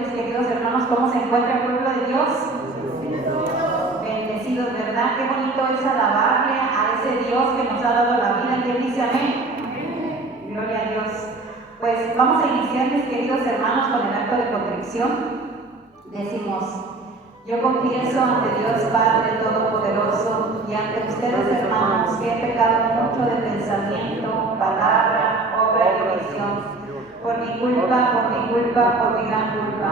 mis queridos hermanos, ¿cómo se encuentra el pueblo de Dios? Bendecidos, ¿verdad? Qué bonito es alabarle a ese Dios que nos ha dado la vida. ¿Quién dice amén? Gloria a Dios. Pues vamos a iniciar, mis queridos hermanos, con el acto de contrición. Decimos: yo confieso ante Dios Padre Todopoderoso y ante ustedes, hermanos, que he pecado mucho de pensamiento, palabra, obra y omisión, por mi culpa, por mi gran culpa.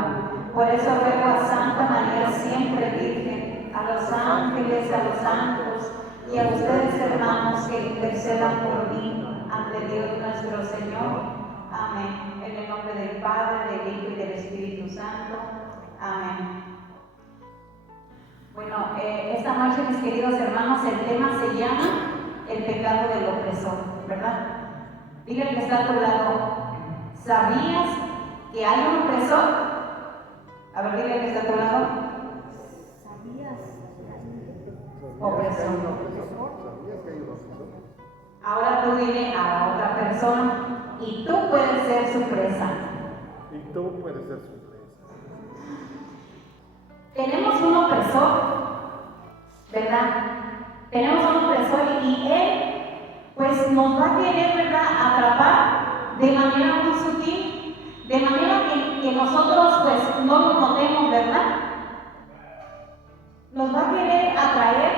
Por eso ruego a Santa María, siempre Virgen, a los ángeles, a los santos y a ustedes, hermanos, que intercedan por mí ante Dios nuestro Señor. Amén. En el nombre del Padre, del Hijo y del Espíritu Santo. Amén. Bueno, esta noche, mis queridos hermanos, el tema se llama el pecado del opresor, ¿verdad? Dile al que está a tu lado: ¿sabías que hay un opresor? A ver, dile al que está a tu lado: ¿sabías que hay un opresor? Ahora tú dile a la otra persona: y tú puedes ser su presa. Y tú puedes ser su presa. Tenemos un opresor, ¿verdad? Tenemos un opresor y él, pues, nos va a querer, ¿verdad?, atrapar de manera muy sutil, de manera que nosotros, pues, no lo notemos, ¿verdad? Nos va a querer atraer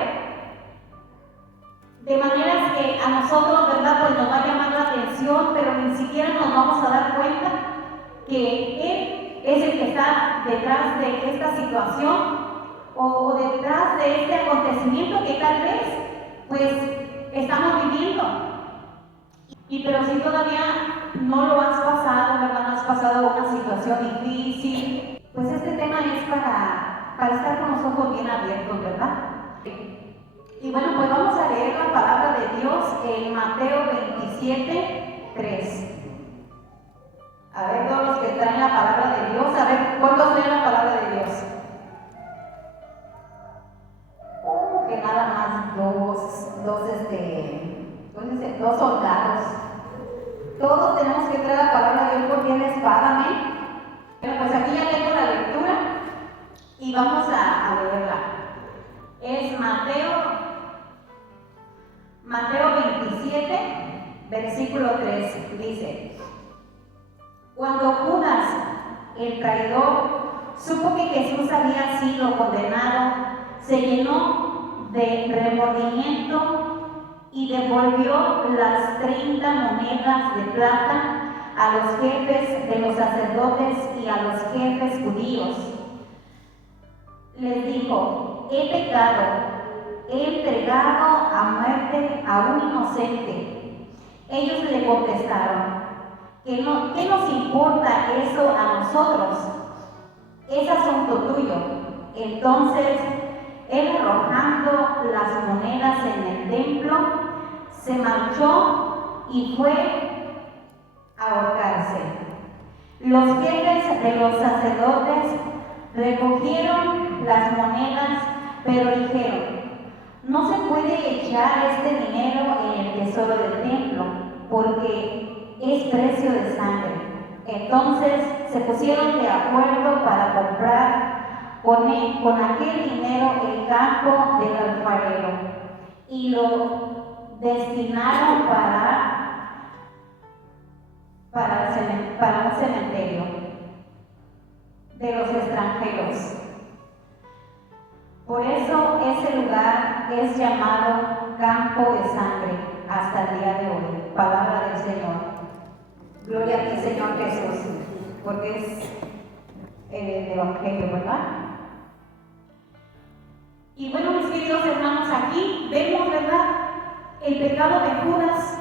de maneras que a nosotros, ¿verdad?, pues nos va a llamar la atención, pero ni siquiera nos vamos a dar cuenta que él es el que está detrás de esta situación o detrás de este acontecimiento que tal vez, pues, estamos viviendo. Pero si todavía no lo has pasado, ¿verdad?, no has pasado una situación difícil, pues este tema es para estar con los ojos bien abiertos, ¿verdad? Y bueno, pues vamos a leer la palabra de Dios en Mateo 27, 3. A ver, todos los que traen la palabra de Dios, a ver, ¿cuántos traen la palabra de Dios? Que nada más dos soldados. Todos tenemos que traer la palabra de Dios porque es la espada, amén. Bueno, pues aquí ya tengo la lectura y vamos a leerla. Es Mateo 27, versículo 3, dice: cuando Judas, el traidor, supo que Jesús había sido condenado, se llenó de remordimiento y devolvió las 30 monedas de plata a los jefes de los sacerdotes y a los jefes judíos. Les dijo: he pecado, he entregado a muerte a un inocente. Ellos le contestaron: ¿qué nos importa eso a nosotros? Es asunto tuyo. Entonces él, arrojando las monedas en el templo, se marchó y fue a ahorcarse. Los jefes de los sacerdotes recogieron las monedas, pero dijeron: no se puede echar este dinero en el tesoro del templo, porque es precio de sangre. Entonces se pusieron de acuerdo para comprar con aquel dinero el campo del alfarero y lo destinaron para un cementerio de los extranjeros. Por eso ese lugar es llamado campo de sangre hasta el día de hoy. Palabra del Señor. Gloria a ti, Señor Jesús, porque es el Evangelio, ¿verdad? Y bueno, mis queridos hermanos, aquí vemos, ¿verdad?, el pecado de Judas.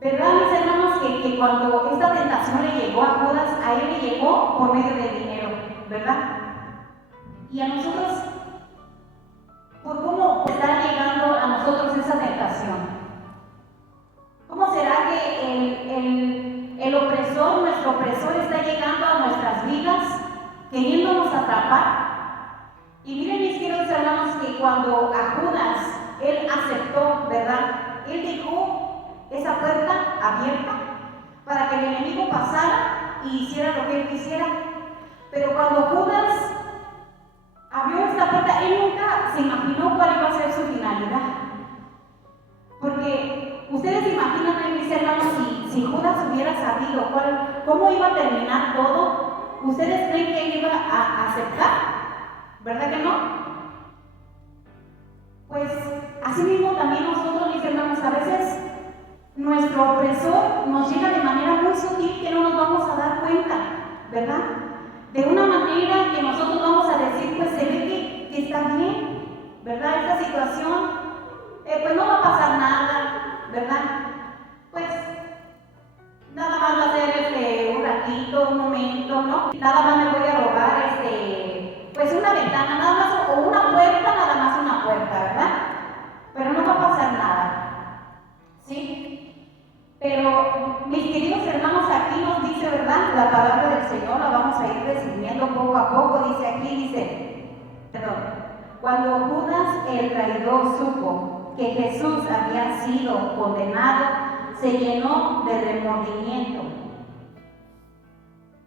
¿Verdad, mis hermanos, que cuando esta tentación le llegó a Judas, a él le llegó por medio del dinero, ¿verdad? Y a nosotros, ¿por cómo está llegando a nosotros esa tentación? ¿Cómo será que el opresor, nuestro opresor, está llegando a nuestras vidas queriéndonos atrapar? Y miren, mis queridos hermanos, que cuando a Judas él aceptó, ¿verdad?, él dejó esa puerta abierta para que el enemigo pasara y hiciera lo que él quisiera. Pero cuando Judas abrió esta puerta, él nunca se imaginó cuál iba a ser su finalidad. Porque ustedes se imaginan, mis hermanos, si Judas hubiera sabido cómo iba a terminar todo, ¿ustedes creen que él iba a aceptar? ¿Verdad que no? Pues así mismo también nosotros, mis hermanos, a veces nuestro opresor nos llega de manera muy sutil que no nos vamos a dar cuenta, ¿verdad? De una manera que nosotros vamos a decir, pues se ve que está bien, ¿verdad? Esta situación, pues no va a pasar nada, ¿verdad? Pues nada más va a ser un ratito, un momento, ¿no? Nada más me voy a robar pues una ventana, nada más, o una puerta, nada más una puerta, ¿verdad? Pero no va a pasar nada, ¿sí? Pero mis queridos hermanos, aquí nos dice, ¿verdad? La palabra del Señor la vamos a ir resumiendo poco a poco. Cuando Judas el traidor supo que Jesús había sido condenado, se llenó de remordimiento.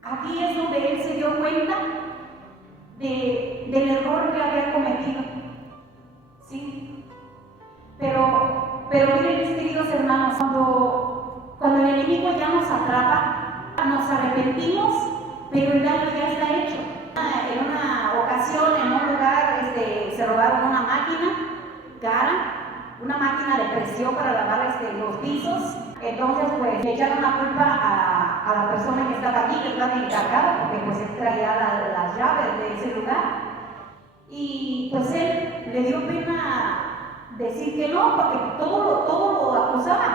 Aquí es donde él se dio cuenta del error que había cometido, ¿sí? Pero miren, mis queridos hermanos, cuando el enemigo ya nos atrapa, nos arrepentimos, pero el daño ya está hecho. En una ocasión, en un lugar, se robaron una máquina cara, una máquina de presión para lavar los pisos. Entonces, pues, le echaron la culpa a la persona que estaba allí, que estaba encargada, porque pues él traía las llaves de ese lugar. Y pues él le dio pena decir que no, porque todo lo acusaba,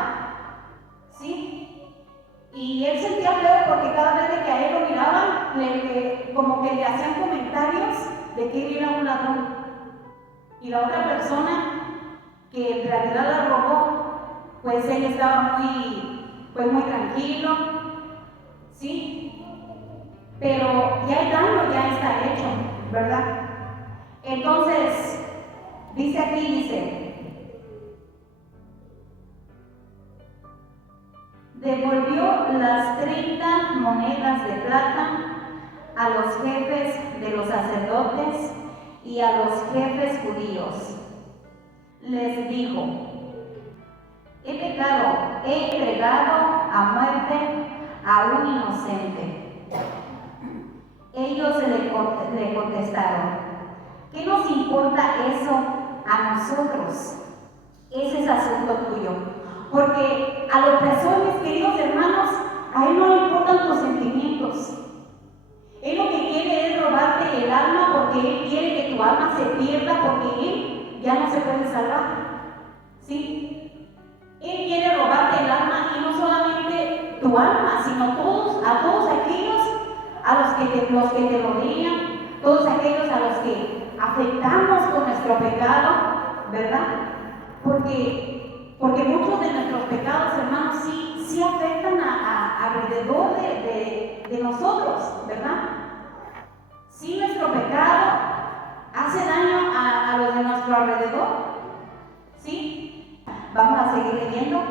¿sí? Y él sentía feo porque cada vez que a él lo miraban, como que le hacían comentarios de que él era un ladrón. Y la otra persona que en realidad la robó, pues él estaba muy tranquilo, ¿sí? Pero ya el daño ya está hecho, ¿verdad? Entonces, dice, devolvió las 30 monedas de plata a los jefes de los sacerdotes y a los jefes judíos. Les dijo: he pecado, he entregado a muerte a un inocente. Ellos le contestaron: ¿qué nos importa eso a nosotros? Ese es asunto tuyo. Porque al opresor, mis queridos hermanos, a él no le importan tus sentimientos. Él lo que quiere es robarte el alma, porque él quiere que tu alma se pierda, porque él ya no se puede salvar, ¿sí? Él quiere robarte el alma, y no solamente tu alma, sino a todos aquellos a los que te rodean, todos aquellos a los que afectamos con nuestro pecado, ¿verdad? Porque muchos de nuestros pecados, hermanos, sí afectan alrededor de nosotros, ¿verdad? Sí, nuestro pecado hace daño a los de nuestro alrededor, ¿sí? Vamos a seguir leyendo.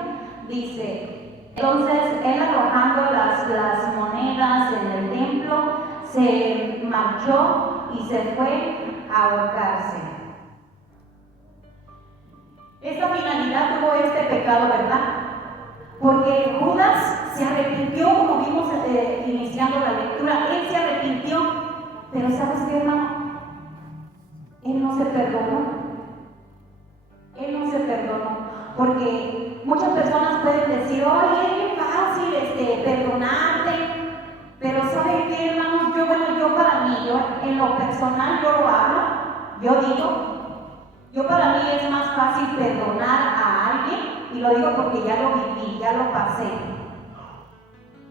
Dice: entonces él, arrojando las monedas en el templo, se marchó y se fue a ahorcarse. Esta finalidad tuvo este pecado, ¿verdad? Porque Judas se arrepintió, como vimos iniciando la lectura. Él se arrepintió, pero ¿sabes qué, hermano? Él no se perdonó. Él no se perdonó. Porque muchas personas pueden decir: oye, es bien fácil perdonarte. Pero ¿saben qué, hermanos? Yo para mí, en lo personal, yo lo hablo. Yo para mí es más fácil perdonar a alguien, y lo digo porque ya lo viví, ya lo pasé.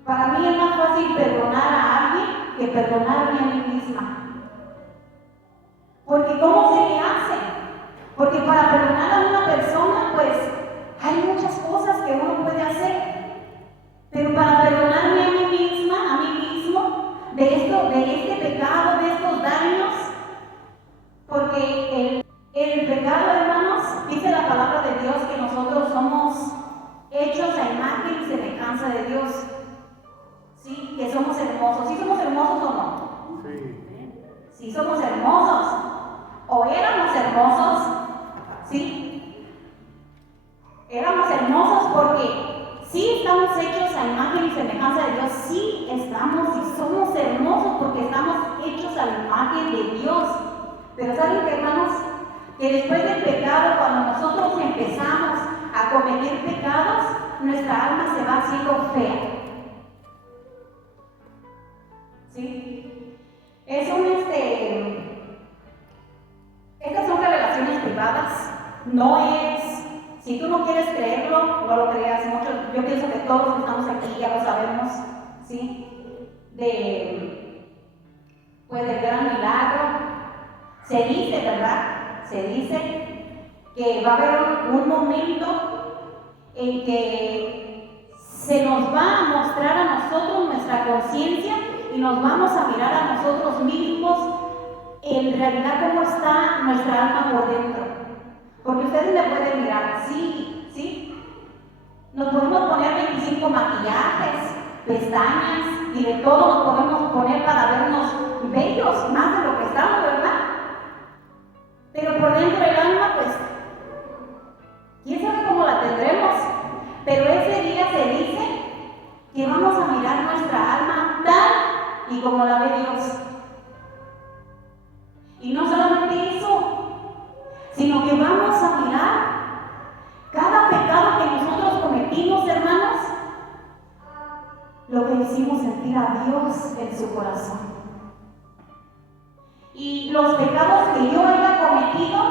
Para mí es más fácil perdonar a alguien que perdonarme a mí misma. Porque ¿cómo se le hace? Porque para perdonar a una persona, pues hay muchas cosas que uno puede hacer. Pero para perdonarme a mí misma, a mí mismo, de este pecado, de estos daños, porque el pecado, hermanos, dice la palabra de Dios que nosotros somos hechos a imagen y semejanza de Dios. ¿Sí? Que somos hermosos. ¿Sí somos hermosos o no? Sí. Sí somos hermosos, o éramos hermosos, ¿sí? Éramos hermosos porque sí estamos hechos a imagen y semejanza de Dios, sí estamos y somos hermosos porque estamos hechos a la imagen de Dios. Pero ¿saben qué, hermanos? Que después del pecado, cuando nosotros empezamos a cometer pecados, nuestra alma se va haciendo fea. ¿Sí? Estas son revelaciones privadas, no es, si tú no quieres creerlo, no lo creas. Yo pienso que todos los que estamos aquí ya lo sabemos, ¿sí? Del gran milagro. Se dice, ¿verdad? Se dice que va a haber un momento en que se nos va a mostrar a nosotros nuestra conciencia y nos vamos a mirar a nosotros mismos en realidad cómo está nuestra alma por dentro. Porque ustedes me pueden mirar, sí, ¿sí? Nos podemos poner 25 maquillajes, pestañas y de todo nos podemos poner para vernos bellos, más de lo que estamos, ¿verdad? Pero por dentro del alma, pues, quién sabe cómo la tendremos. Pero ese día se dice que vamos a mirar nuestra alma tal y como la ve Dios. Y no solamente eso, sino que vamos a mirar cada pecado que nosotros cometimos, hermanos, lo que hicimos sentir a Dios en su corazón. Y los pecados que yo haya cometido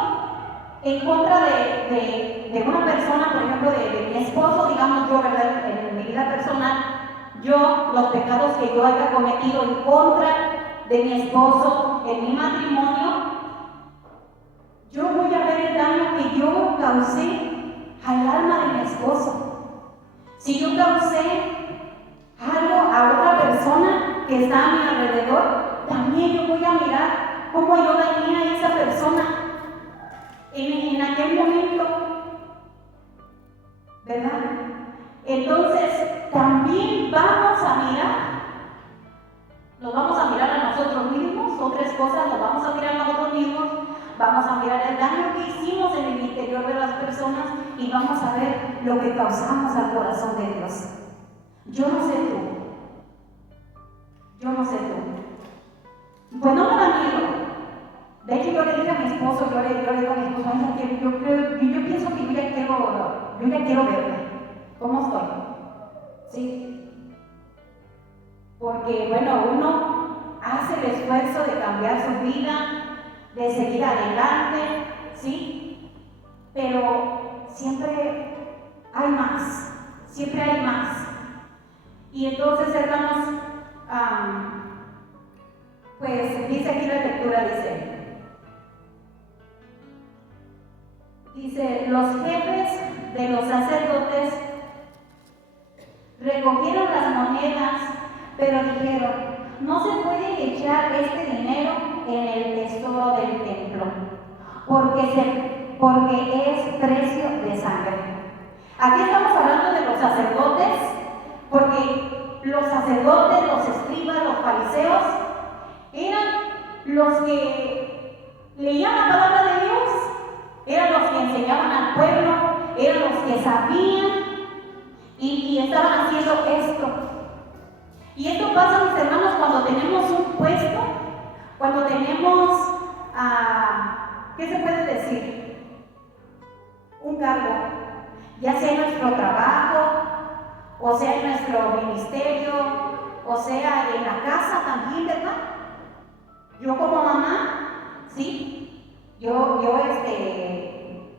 en contra de una persona, por ejemplo, de mi esposo, digamos yo, ¿verdad? En mi vida personal, los pecados que yo haya cometido en contra de mi esposo, en mi matrimonio, yo voy a ver el daño que yo causé al alma de mi esposo. Si yo causé algo a otra persona que está a mi alrededor, también yo voy a mirar cómo yo dañé a esa persona en aquel momento, ¿verdad? Entonces, también vamos a mirar, nos vamos a mirar a nosotros mismos, son tres cosas, nos vamos a mirar a nosotros mismos, vamos a mirar el daño que hicimos en el interior de las personas y vamos a ver lo que causamos al corazón de Dios. Yo no sé tú. Pues no me da miedo. De hecho, yo le dije a mi esposo, yo le digo a mi esposo, yo pienso que yo ya quiero verme. ¿Cómo estoy? ¿Sí? Porque, bueno, uno hace el esfuerzo de cambiar su vida, de seguir adelante, ¿sí? Pero siempre hay más. Y entonces, hermanos, pues dice aquí la lectura, dice, los jefes de los sacerdotes recogieron las monedas, pero dijeron, no se puede echar este dinero en el tesoro del templo, porque es precio de sangre. Aquí estamos hablando de los sacerdotes, porque los sacerdotes, los escribas, los fariseos, eran los que leían la palabra de Dios, eran los que enseñaban al pueblo, eran los que sabían y estaban haciendo esto. Y esto pasa, mis hermanos, cuando tenemos un puesto, cuando tenemos, ¿qué se puede decir? Un cargo, ya sea en nuestro trabajo, o sea en nuestro ministerio, o sea en la casa también, ¿verdad? Yo como mamá, sí,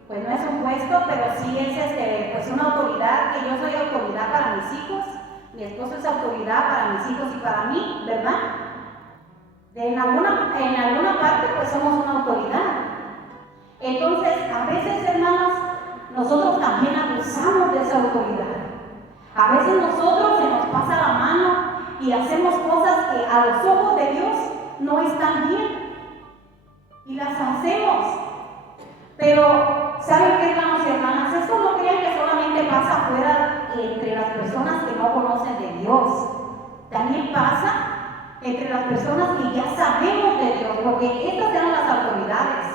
pues no es un puesto, pero sí es pues una autoridad, que yo soy autoridad para mis hijos, mi esposo es autoridad para mis hijos y para mí, ¿verdad? En alguna parte pues somos una autoridad. Entonces, a veces, hermanos, nosotros también abusamos de esa autoridad. A veces nosotros se nos pasa la mano y hacemos cosas que a los ojos de Dios no están bien. Y las hacemos. Pero, ¿saben qué, hermanos y hermanas? Esto no crean que solamente pasa afuera entre las personas que no conocen de Dios. También pasa entre las personas que ya sabemos de Dios. porque estas eran las autoridades,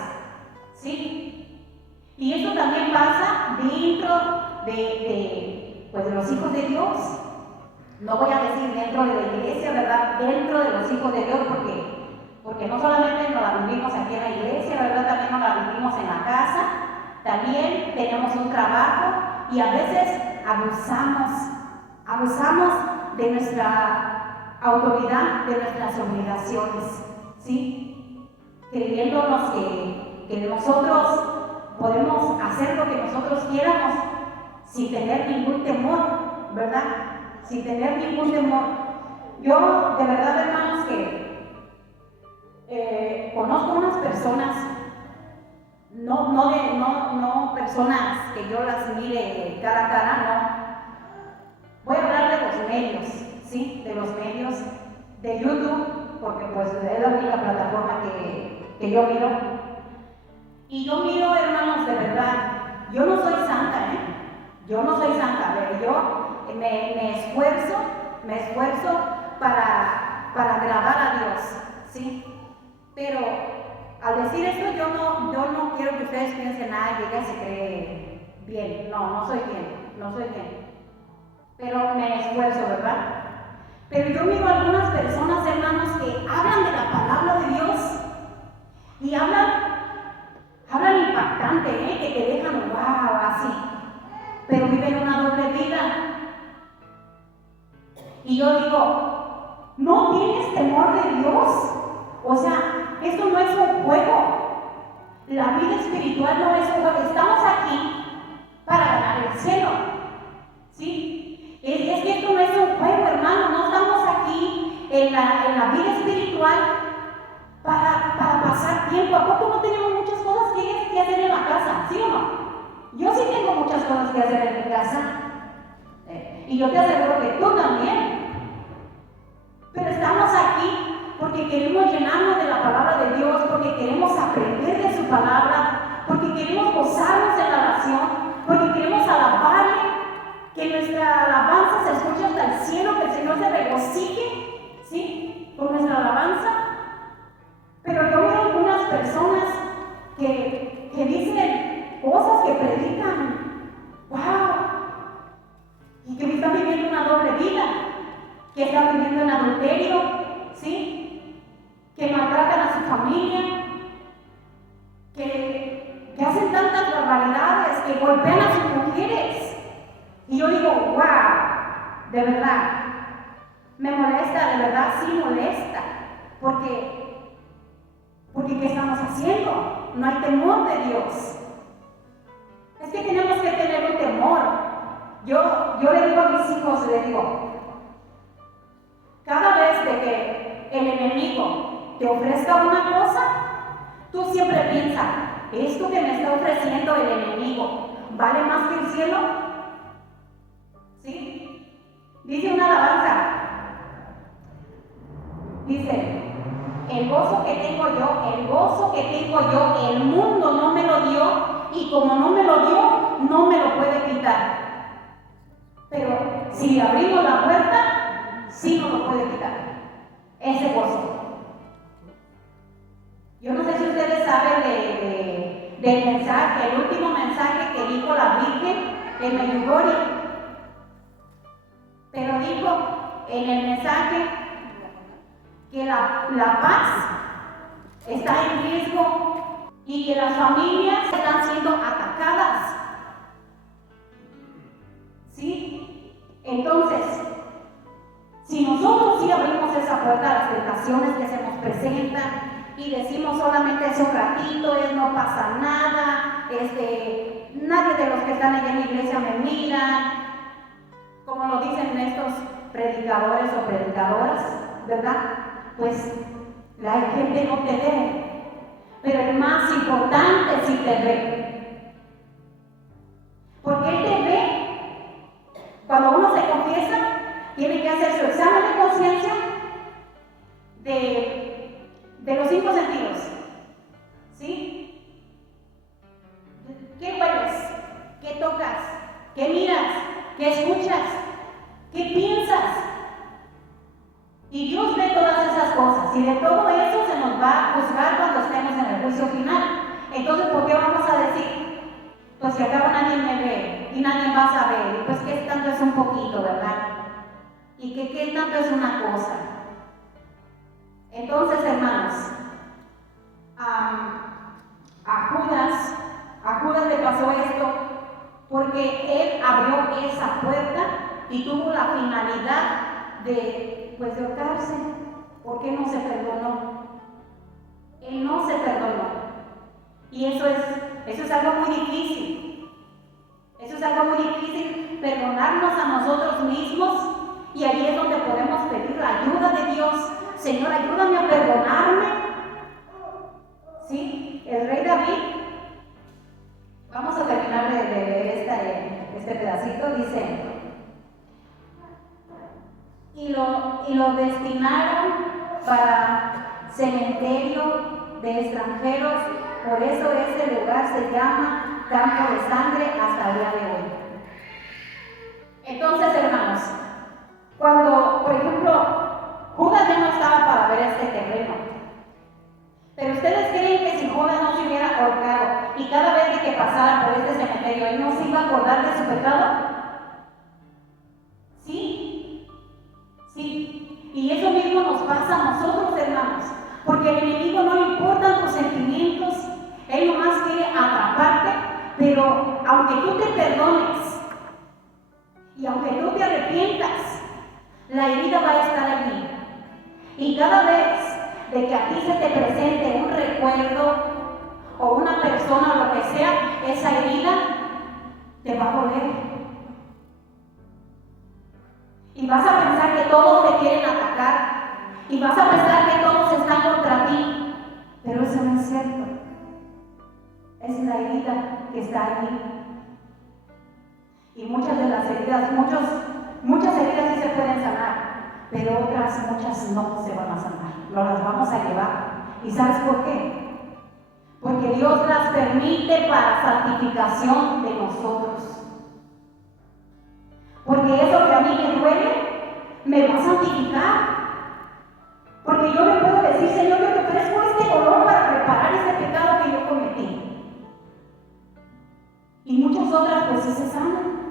¿sí? Y esto también pasa dentro pues de los hijos de Dios. No voy a decir dentro de la iglesia, ¿verdad? Dentro de los hijos de Dios, porque no solamente nos la vivimos aquí en la iglesia, ¿verdad? También nos la vivimos en la casa, también tenemos un trabajo y a veces abusamos de nuestra autoridad, de nuestras obligaciones, ¿sí? Creyéndonos que nosotros podemos hacer lo que nosotros quieramos sin tener ningún temor, ¿verdad? Sin tener ningún temor. Yo, de verdad, hermanos, que conozco unas personas, no personas que yo las mire cara a cara, no. Voy a hablar de los medios, ¿sí? De los medios de YouTube, porque pues es la única plataforma que yo miro. Y yo miro, hermanos, de verdad, yo no soy santa, Yo no soy santa, pero yo me esfuerzo para agradar a Dios, ¿sí? Pero al decir esto, yo no quiero que ustedes piensen, ay, ella se cree bien. No soy bien. Pero me esfuerzo, ¿verdad? Pero yo miro a algunas personas, hermanos, que hablan de la palabra de Dios y hablan impactante, que te dejan wow, así. Pero viven una doble vida. Y yo digo, ¿no tienes temor de Dios? O sea, esto no es un juego. La vida espiritual no es un juego. Estamos aquí para ganar el cielo, ¿sí? Es que esto no es un juego, hermano. No estamos aquí en la vida espiritual para pasar tiempo. ¿A poco no tenemos muchas cosas que hacer en la casa? ¿Sí o no? Yo sí tengo muchas cosas que hacer en mi casa. Y yo te aseguro que tú también. Pero estamos aquí porque queremos llenarnos de la palabra de Dios, porque queremos aprender de su palabra, porque queremos gozarnos en la oración, porque queremos alabarle, que nuestra alabanza se escuche hasta el cielo, que el Señor se regocije, ¿sí? Por nuestra alabanza. Pero yo veo algunas personas que dicen cosas, que predican, wow, y que están viviendo una doble vida, que están viviendo en adulterio, ¿sí? Que maltratan a su familia, que hacen tantas barbaridades, que golpean a sus mujeres. Y yo digo, wow, de verdad, me molesta, de verdad sí molesta, porque ¿qué estamos haciendo? No hay temor de Dios. Es que tenemos que tener un temor. Yo le digo a mis hijos, le digo, cada vez de que el enemigo te ofrezca una cosa, tú siempre piensas, esto que me está ofreciendo el enemigo, ¿vale más que el cielo? ¿Sí? Dice una alabanza, dice, el gozo que tengo yo, el mundo no me lo dio, y como no me lo dio, no me lo puede quitar. Pero si le abrimos la puerta, sí nos lo puede quitar, ese gozo. Yo no sé si ustedes saben del mensaje, el último mensaje que dijo la Virgen en Medjugorje. Pero dijo en el mensaje que la paz está en riesgo y que las familias están siendo atacadas. ¿Sí? Entonces, si nosotros sí abrimos esa puerta a las tentaciones que se nos presentan y decimos solamente es un ratito, no pasa nada, nadie de los que están allá en la iglesia me mira, como lo dicen estos predicadores o predicadoras, ¿verdad? Pues la gente no te ve, pero el más importante sí te ve. Porque Él te ve. Cuando uno se confiesa, tiene que hacer su examen de conciencia de los 5 sentidos. ¿Sí? ¿Qué hueles? ¿Qué tocas? ¿Qué miras? ¿Qué escuchas? ¿Qué piensas? Y Dios ve todas esas cosas, y de todo eso se nos va a juzgar juicio final. Entonces, ¿por qué vamos a decir? Pues si acá nadie me ve y nadie va a saber, y pues qué tanto es un poquito, ¿verdad? Y que qué tanto es una cosa. Entonces, hermanos, a Judas le pasó esto porque él abrió esa puerta y tuvo la finalidad de ahorcarse. ¿Por qué no se perdonó? Él no se perdonó. Y eso es algo muy difícil. Eso es algo muy difícil, perdonarnos a nosotros mismos. Y ahí es donde podemos pedir la ayuda de Dios. Señor, ayúdame a perdonarme. ¿Sí? El rey David, vamos a terminar de leer este pedacito, dice: y lo destinaron para cementerio de extranjeros, por eso ese lugar se llama Campo de Sangre hasta el día de hoy. Entonces, hermanos, cuando, por ejemplo, Judas ya no estaba para ver este terreno, pero ustedes creen que si Judas no se hubiera ahorcado y cada vez que pasara por este cementerio, él no se iba a acordar de su pecado? ¿Sí? Sí. Y eso mismo nos pasa a nosotros, hermanos, porque al enemigo no le importan tus sentimientos, él nomás quiere atraparte, pero aunque tú te perdones y aunque tú te arrepientas, la herida va a estar allí. Y cada vez de que a ti se te presente un recuerdo o una persona o lo que sea, esa herida te va a doler. Y vas a pensar que todos te quieren atacar. Y vas a pensar que todos están contra ti. Pero eso no es cierto. Es la herida que está allí. Y muchas de las heridas, muchas heridas sí se pueden sanar, pero otras muchas no se van a sanar, no las vamos a llevar. ¿Y sabes por qué? Porque Dios las permite para santificación de nosotros. Porque eso que a mí me duele, me va a santificar. Porque yo le puedo decir: Señor, yo te ofrezco este dolor para reparar ese pecado que yo cometí. Y muchas otras pues sí se sanan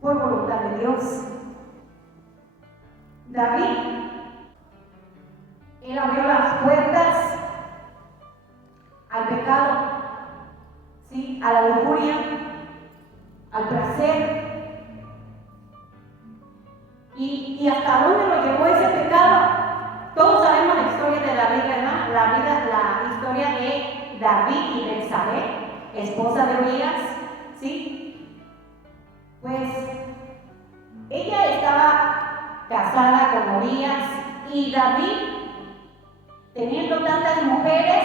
por voluntad de Dios. David, él abrió las puertas al pecado, ¿sí? A la lujuria, al placer. ¿Y hasta dónde lo llevó ese pecado? Todos sabemos la historia de David, ¿verdad? La historia de David y Betsabé, esposa de Urías, ¿sí? Pues ella estaba casada con Urías y David, teniendo tantas mujeres,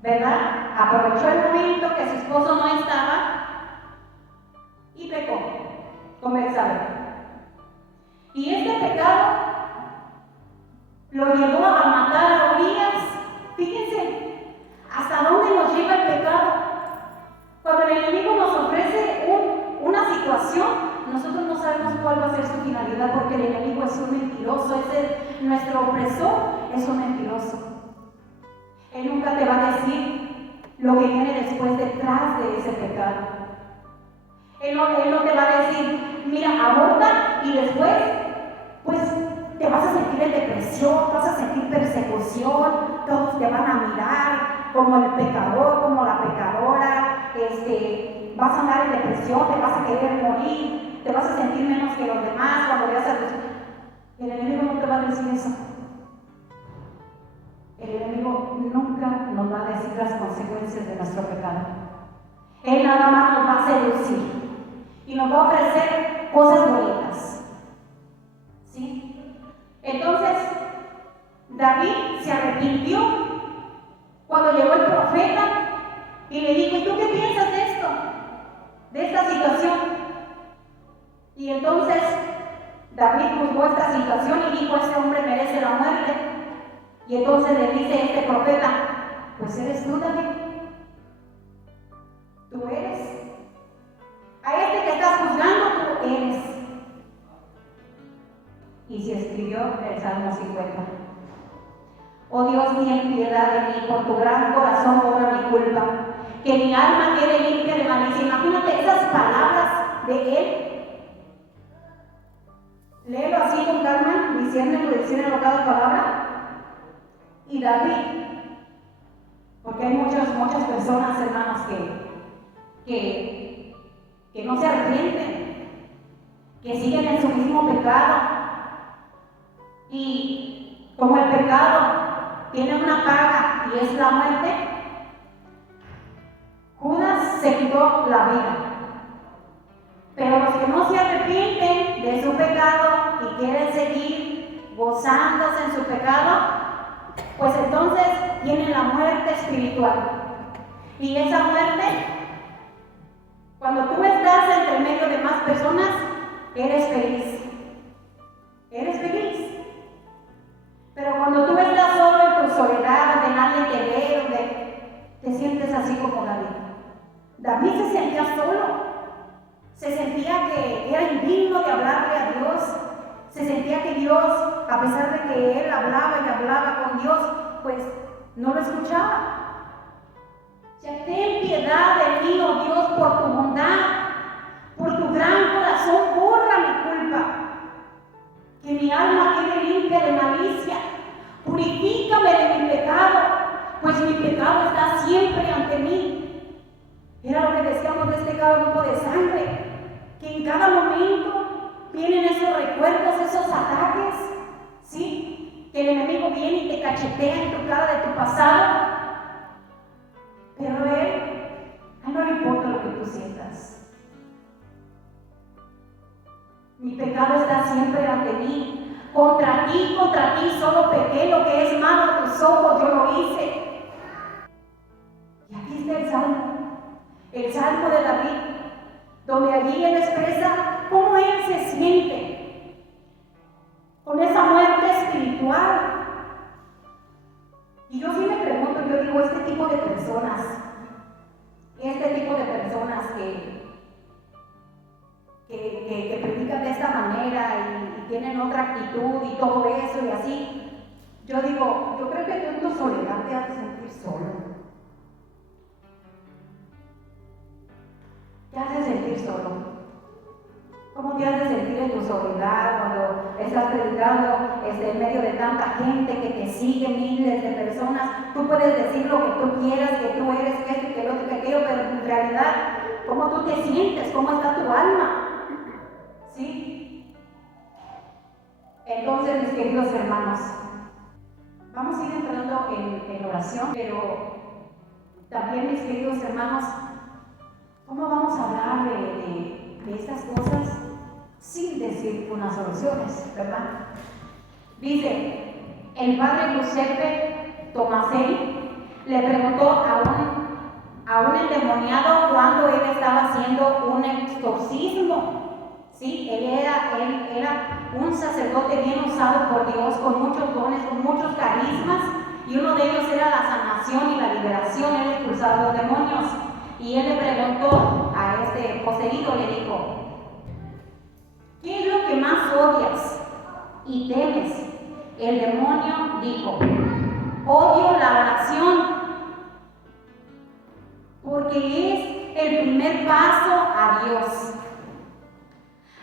¿verdad? Aprovechó el momento que su esposo no estaba y pecó con Betsabé. Y este pecado lo llevó a matar a Urías. Fíjense hasta dónde nos lleva el pecado. Cuando el enemigo nos ofrece una situación, nosotros no sabemos cuál va a ser su finalidad, porque el enemigo es un mentiroso, nuestro opresor es un mentiroso. Él nunca te va a decir lo que viene después, detrás de ese pecado. Él no te va a decir: mira, aborta, y después pues te vas a sentir en depresión, vas a sentir persecución, todos te van a mirar como el pecador, como la pecadora, vas a andar en depresión, te vas a querer morir, te vas a sentir menos que los demás cuando veas a Dios. El enemigo no te va a decir eso. El enemigo nunca nos va a decir las consecuencias de nuestro pecado. Él nada más nos va a seducir y nos va a ofrecer cosas bonitas. ¿Sí? Entonces, David se arrepintió cuando llegó el profeta y le dijo: ¿y tú qué piensas de esto? De esta situación. Y entonces David juzgó esta situación y dijo: este hombre merece la muerte. Y entonces le dice este profeta: pues eres tú, David. Tú eres. A este que estás juzgando, tú eres. Y se escribió el Salmo 50. Oh Dios, ten piedad de mí, por tu gran corazón borra mi culpa, que mi alma quede limpia de malicia. Imagínate esas palabras de él. Léelo así con calma, disciérnelo cada palabra. Y David, porque hay muchas personas, hermanos, que no se arrepienten, que siguen en su mismo pecado. Y como el pecado tiene una paga y es la muerte, Judas se quitó la vida. Pero los que no se arrepienten de su pecado y quieren seguir gozándose en su pecado, pues entonces tienen la muerte espiritual. Y esa muerte, cuando tú estás entre medio de más personas, eres feliz. Eres feliz. Pero cuando tú estás solo en tu soledad, donde nadie te ve, donde te sientes así como David. David se sentía solo. Se sentía que era indigno de hablarle a Dios. Se sentía que Dios, a pesar de que él hablaba y hablaba con Dios, pues no lo escuchaba. Ya ten piedad de mí, oh Dios, por tu bondad, por tu gran corazón, borra mi culpa. Que mi alma quede limpia de malicia. Purifícame de mi pecado, pues mi pecado está siempre ante mí. Era lo que decíamos de este grupo de sangre, que en cada momento vienen esos recuerdos, esos ataques, ¿sí? Que el enemigo viene y te cachetea en tu cara de tu pasado. Pero a él no le importa lo que tú sientas. Mi pecado está siempre ante mí. Contra ti solo pequé, lo que es malo a tus ojos yo lo hice. Y aquí está el salmo de David, donde allí él expresa cómo él se siente con esa muerte espiritual. Y yo sí me pregunto, yo digo, este tipo de personas que predican de esta manera y tienen otra actitud y todo eso y así, yo digo, yo creo que tú en tu soledad te has de sentir solo. Te has de sentir solo. ¿Cómo te has de sentir en tu soledad cuando estás predicando en medio de tanta gente que te sigue, miles de personas? Tú puedes decir lo que tú quieras, que tú eres que esto y que lo otro que aquello, pero en realidad, ¿cómo tú te sientes? ¿Cómo está tu alma? ¿Sí? Entonces, mis queridos hermanos, vamos a ir entrando en oración, pero también, mis queridos hermanos, ¿cómo vamos a hablar de estas cosas sin decir unas soluciones, verdad? Dice, el padre Giuseppe Tomaselli le preguntó a un endemoniado cuando él estaba haciendo un exorcismo. ¿Sí? Él era un sacerdote bien usado por Dios, con muchos dones, con muchos carismas, y uno de ellos era la sanación y la liberación, él expulsaba los demonios. Y él le preguntó a este poseído, le dijo, ¿qué es lo que más odias y temes? El demonio dijo, odio la oración, porque es el primer paso a Dios.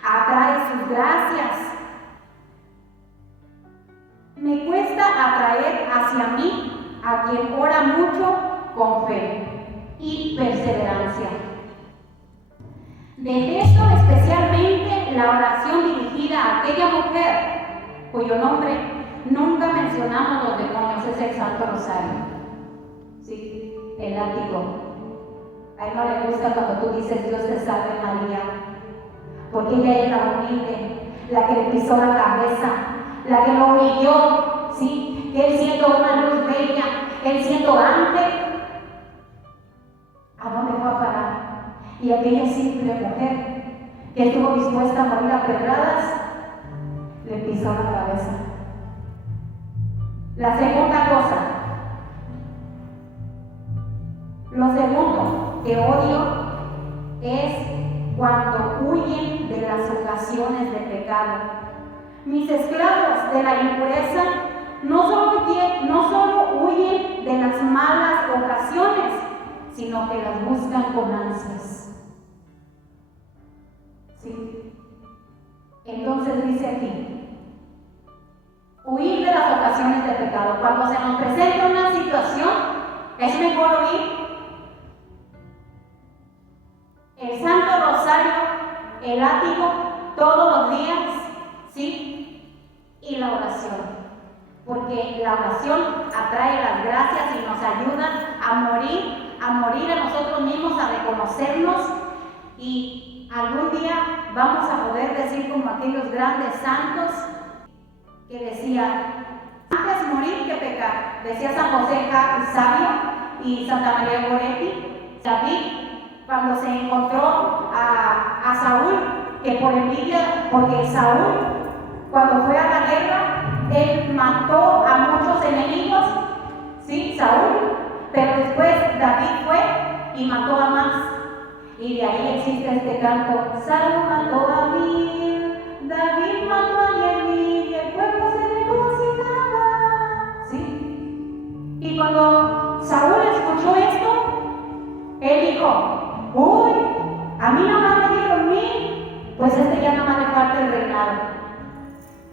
Atrae sus gracias. Me cuesta atraer hacia mí a quien ora mucho con fe y perseverancia. Detesto especialmente la oración dirigida a aquella mujer cuyo nombre nunca mencionamos los demonios, es el Santo Rosario. Sí, el látigo. A él no le gusta cuando tú dices Dios te salve María, porque ella es la humilde, la que le pisó la cabeza, la que lo humilló, ¿sí? Que él siendo una luz bella, él siendo ángel, ¿a dónde fue a parar? Y aquella simple mujer que estuvo dispuesta a morir a pedradas, le pisó la cabeza. La segunda cosa, lo segundo que odio es cuando huyen de las ocasiones de pecado. Mis esclavos de la impureza no solo malas ocasiones, sino que las buscan con ansias. ¿Sí? Entonces dice aquí, huir de las ocasiones de pecado. Cuando se nos presenta una situación, es mejor huir. El Santo Rosario, el látigo, todos los días, ¿sí? Y la oración. Porque la oración atrae las gracias y nos ayuda a morir a nosotros mismos, a reconocernos, y algún día vamos a poder decir como aquellos grandes santos que decían, antes morir que pecar. Decía San José Sabio y Santa María Goretti. David, cuando se encontró a Saúl, que por envidia, porque Saúl, cuando fue a la guerra, él mató a muchos enemigos, ¿sí? Saúl, pero después David fue y mató a más. Y de ahí existe este canto, Saúl mató a 1000, David mató a 10,000 y el pueblo se regocijaba, ¿sí? Y cuando Saúl escuchó esto, él dijo, uy, a mí nada más me dieron 1000, pues ya nada más le falta el reinado.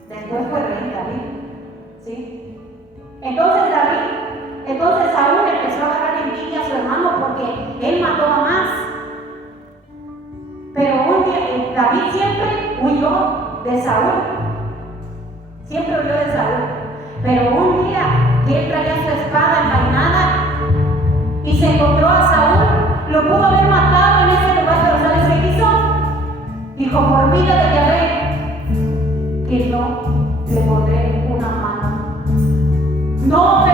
Después fue rey David, ¿sí? Entonces Saúl empezó a agarrar envidia a su hermano porque él mató a más. Pero un día David siempre huyó de Saúl, pero un día que él traía su espada envainada y se encontró a Saúl, lo pudo haber matado en ese lugar, pero ¿sabes qué hizo? Dijo, por vida de Yahvé, que no le pondré una mano. No,